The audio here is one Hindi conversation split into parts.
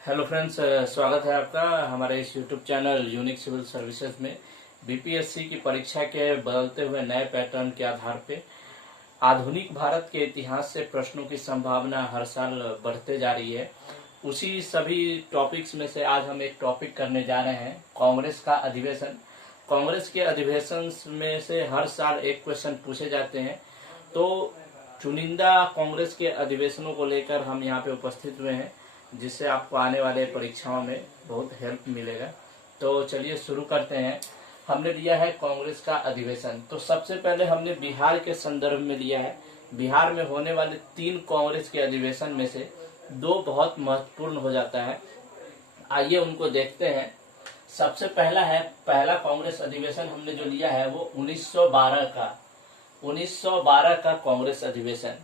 हेलो फ्रेंड्स, स्वागत है आपका हमारे इस YouTube channel unique civil services में। बीपीएससी की परीक्षा के बदलते हुए नए पैटर्न के आधार पे आधुनिक भारत के इतिहास से प्रश्नों की संभावना हर साल बढ़ते जा रही है। उसी सभी टॉपिक्स में से आज हम एक टॉपिक करने जा रहे हैं, कांग्रेस का अधिवेशन। कांग्रेस के अधिवेशन में से हर साल एक क्वेश्चन पूछे जाते हैं, तो चुनिंदा कांग्रेस के अधिवेशनों को लेकर हम यहाँ पे उपस्थित हुए हैं, जिससे आपको आने वाले परीक्षाओं में बहुत हेल्प मिलेगा। तो चलिए शुरू करते हैं। हमने लिया है कांग्रेस का अधिवेशन। तो सबसे पहले हमने बिहार के संदर्भ में लिया है। बिहार में होने वाले 3 कांग्रेस के अधिवेशन में से 2 बहुत महत्वपूर्ण हो जाता है। आइए उनको देखते हैं। सबसे पहला कांग्रेस अधिवेशन हमने जो लिया है वो 1912 का कांग्रेस अधिवेशन।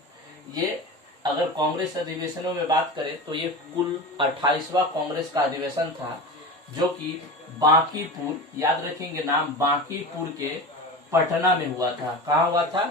ये अगर कांग्रेस अधिवेशनों में बात करें तो ये कुल 28वां कांग्रेस का अधिवेशन था, जो कि बांकीपुर, याद रखेंगे नाम, बांकीपुर के पटना में हुआ था। कहाँ हुआ था?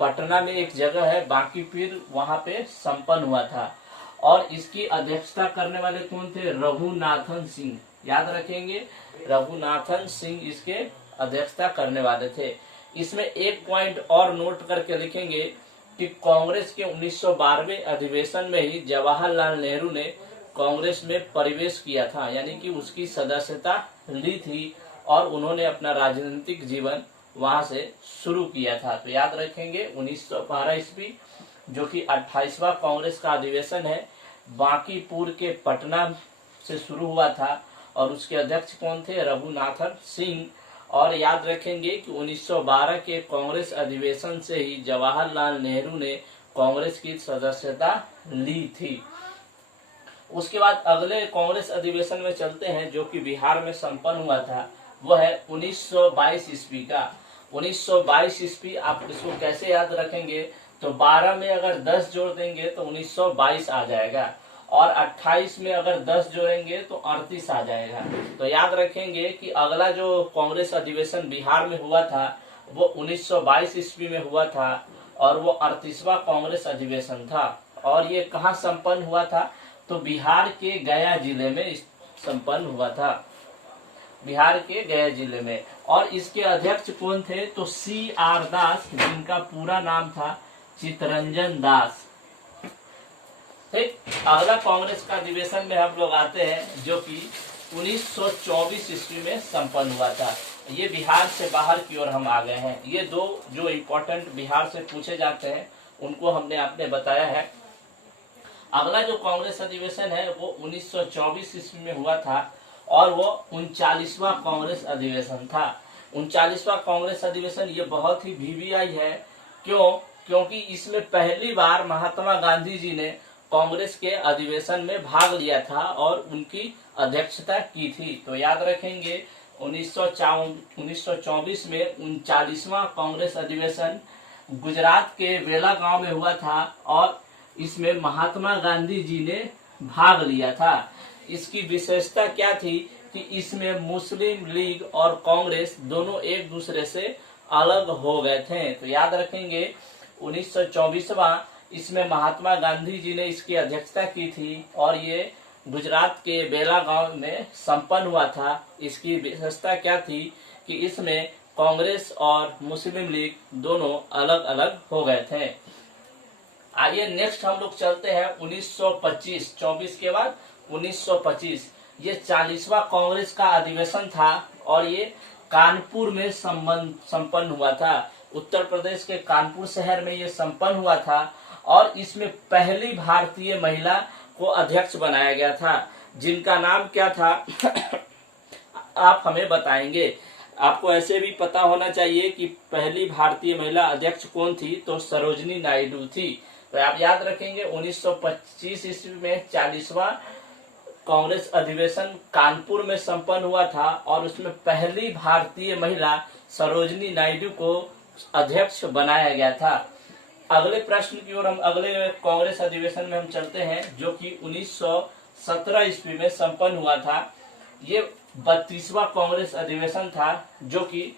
पटना में एक जगह है बांकीपुर, वहां पे संपन्न हुआ था। और इसकी अध्यक्षता करने वाले कौन थे? रघुनाथन सिंह, याद रखेंगे, रघुनाथन सिंह इसके अध्यक्षता करने वाले थे। इसमें एक पॉइंट और नोट करके लिखेंगे कि कांग्रेस के 1912वें अधिवेशन में ही जवाहरलाल नेहरू ने कांग्रेस में प्रवेश किया था, यानी कि उसकी सदस्यता ली थी और उन्होंने अपना राजनीतिक जीवन वहां से शुरू किया था। तो याद रखेंगे 1912 ईस्वी, जो कि 28वां कांग्रेस का अधिवेशन है, बांकीपुर के पटना से शुरू हुआ था और उसके अध्यक्ष कौन थे? रघुनाथन सिंह। और याद रखेंगे कि 1912 के कांग्रेस अधिवेशन से ही जवाहरलाल नेहरू ने कांग्रेस की सदस्यता ली थी। उसके बाद अगले कांग्रेस अधिवेशन में चलते हैं, जो कि बिहार में संपन्न हुआ था। वह है 1922 ईस्वी का। 1922 ईस्वी, आप इसको कैसे याद रखेंगे? तो 12 में अगर 10 जोड़ देंगे तो 1922 आ जाएगा, और 28 में अगर 10 जोड़ेंगे तो 38 आ जाएगा। तो याद रखेंगे कि अगला जो कांग्रेस अधिवेशन बिहार में हुआ था वो 1922 ईस्वी में हुआ था और वो 38वां कांग्रेस अधिवेशन था। और ये कहाँ संपन्न हुआ था? तो बिहार के गया जिले में संपन्न हुआ था, बिहार के गया जिले में। और इसके अध्यक्ष कौन थे? तो CR दास, जिनका पूरा नाम था चितरंजन दास। ठीक, अगला कांग्रेस का अधिवेशन में हम लोग आते हैं, जो कि 1924 ईस्वी में संपन्न हुआ था। ये बिहार से बाहर की ओर हम आ गए हैं। ये 2 जो इम्पोर्टेंट बिहार से पूछे जाते हैं उनको हमने आपने बताया है। अगला जो कांग्रेस अधिवेशन है वो 1924 ईस्वी में हुआ था और वो 39वां कांग्रेस अधिवेशन था। 39वां कांग्रेस अधिवेशन ये बहुत ही VVI है। क्यों? क्योंकि इसमें पहली बार महात्मा गांधी जी ने कांग्रेस के अधिवेशन में भाग लिया था और उनकी अध्यक्षता की थी। तो याद रखेंगे 1924 में 39वां कांग्रेस अधिवेशन गुजरात के बेला गांव में हुआ था और इसमें महात्मा गांधी जी ने भाग लिया था। इसकी विशेषता क्या थी कि इसमें मुस्लिम लीग और कांग्रेस दोनों एक दूसरे से अलग हो गए थे। तो याद रखेंगे 1924वां, इसमें महात्मा गांधी जी ने इसकी अध्यक्षता की थी और ये गुजरात के बेला गांव में संपन्न हुआ था। इसकी विशेषता क्या थी कि इसमें कांग्रेस और मुस्लिम लीग दोनों अलग अलग हो गए थे। आइए नेक्स्ट हम लोग चलते हैं 1925, 24 के बाद 1925। ये 40वां कांग्रेस का अधिवेशन था और ये कानपुर में संपन्न हुआ था। उत्तर प्रदेश के कानपुर शहर में ये संपन्न हुआ था और इसमें पहली भारतीय महिला को अध्यक्ष बनाया गया था, जिनका नाम क्या था आप हमें बताएंगे। आपको ऐसे भी पता होना चाहिए कि पहली भारतीय महिला अध्यक्ष कौन थी, तो सरोजनी नायडू थी। तो आप याद रखेंगे 1925 ईस्वी में 40वां कांग्रेस अधिवेशन कानपुर में संपन्न हुआ था और उसमें पहली भारतीय महिला सरोजनी नायडू को अध्यक्ष बनाया गया था। अगले प्रश्न की ओर हम अगले कांग्रेस अधिवेशन में हम चलते हैं, जो कि 1917 ईस्वी में संपन्न हुआ था। ये 32वां कांग्रेस अधिवेशन था, जो कि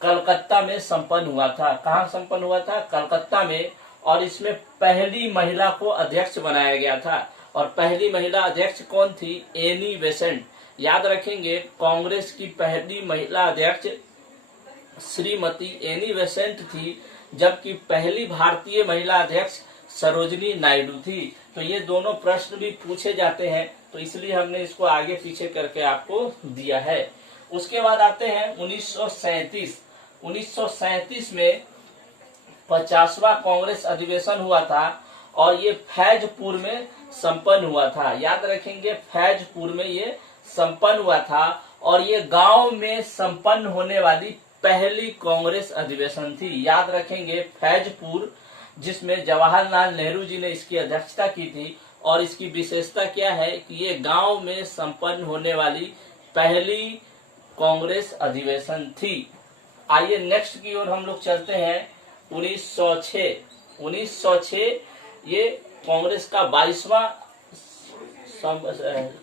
कलकत्ता में संपन्न हुआ था। कहाँ संपन्न हुआ था? कलकत्ता में। और इसमें पहली महिला को अध्यक्ष बनाया गया था। और पहली महिला अध्यक्ष कौन थी? Annie Besant. याद रखेंगे, कांग्रेस की पहली महिला अध्यक्ष श्रीमती एनी बेसेंट थी, जबकि पहली भारतीय महिला अध्यक्ष सरोजिनी नायडू थी। तो ये दोनों प्रश्न भी पूछे जाते हैं, तो इसलिए हमने इसको आगे पीछे करके आपको दिया है। उसके बाद आते हैं 1937। 1937 में 50वां कांग्रेस अधिवेशन हुआ था और ये फैजपुर में संपन्न हुआ था। याद रखेंगे, फैजपुर में ये संपन्न हुआ था और ये गांव में संपन्न होने वाली पहली कांग्रेस अधिवेशन थी। याद रखेंगे, फैजपुर, जिसमें जवाहरलाल नेहरू जी ने इसकी अध्यक्षता की थी। और इसकी विशेषता क्या है कि ये गांव में संपन्न होने वाली पहली कांग्रेस अधिवेशन थी। आइए नेक्स्ट की ओर हम लोग चलते हैं। 1906। 1906 ये कांग्रेस का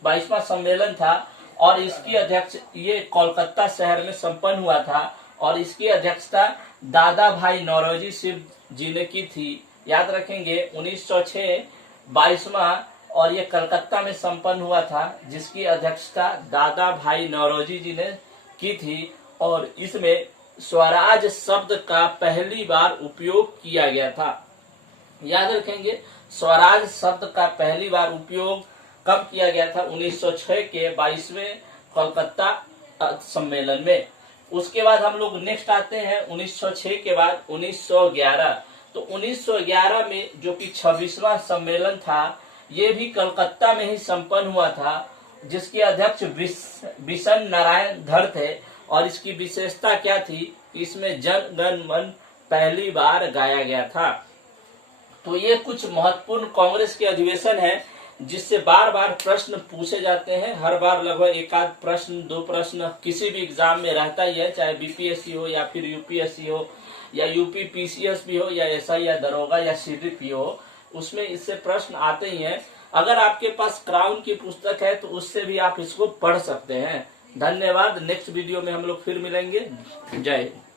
22वां सम्मेलन था और इसकी अध्यक्ष ये कोलकाता शहर में संपन्न हुआ था और इसकी अध्यक्षता दादा भाई नौरोजी सिंह जी ने की थी। याद रखेंगे, 1906 22वां और ये कलकत्ता में संपन्न हुआ था, जिसकी अध्यक्षता दादा भाई नौरोजी जी ने की थी। और इसमें स्वराज शब्द का पहली बार उपयोग किया गया था। याद रखेंगे, स्वराज शब्द का पहली बार उपयोग कब किया गया था? 1906 के 22वें कोलकाता सम्मेलन में। उसके बाद हम लोग नेक्स्ट आते हैं 1906 के बाद 1911। तो 1911 में जो कि 26वां सम्मेलन था, ये भी कलकत्ता में ही संपन्न हुआ था, जिसके अध्यक्ष बिशन नारायण धर थे। और इसकी विशेषता क्या थी? इसमें जन गण मन पहली बार गाया गया था। तो ये कुछ महत्वपूर्ण कांग्रेस के अधिवेशन है जिससे बार बार प्रश्न पूछे जाते हैं। हर बार लगभग एक आध प्रश्न, दो प्रश्न किसी भी एग्जाम में रहता ही है, चाहे बीपीएससी हो या फिर यूपीएससी हो या यूपी पीसीएस भी हो या एसआई या दरोगा या सीडीपी हो, उसमें इससे प्रश्न आते ही हैं। अगर आपके पास क्राउन की पुस्तक है तो उससे भी आप इसको पढ़ सकते हैं। धन्यवाद। नेक्स्ट वीडियो में हम लोग फिर मिलेंगे। जय हिंद।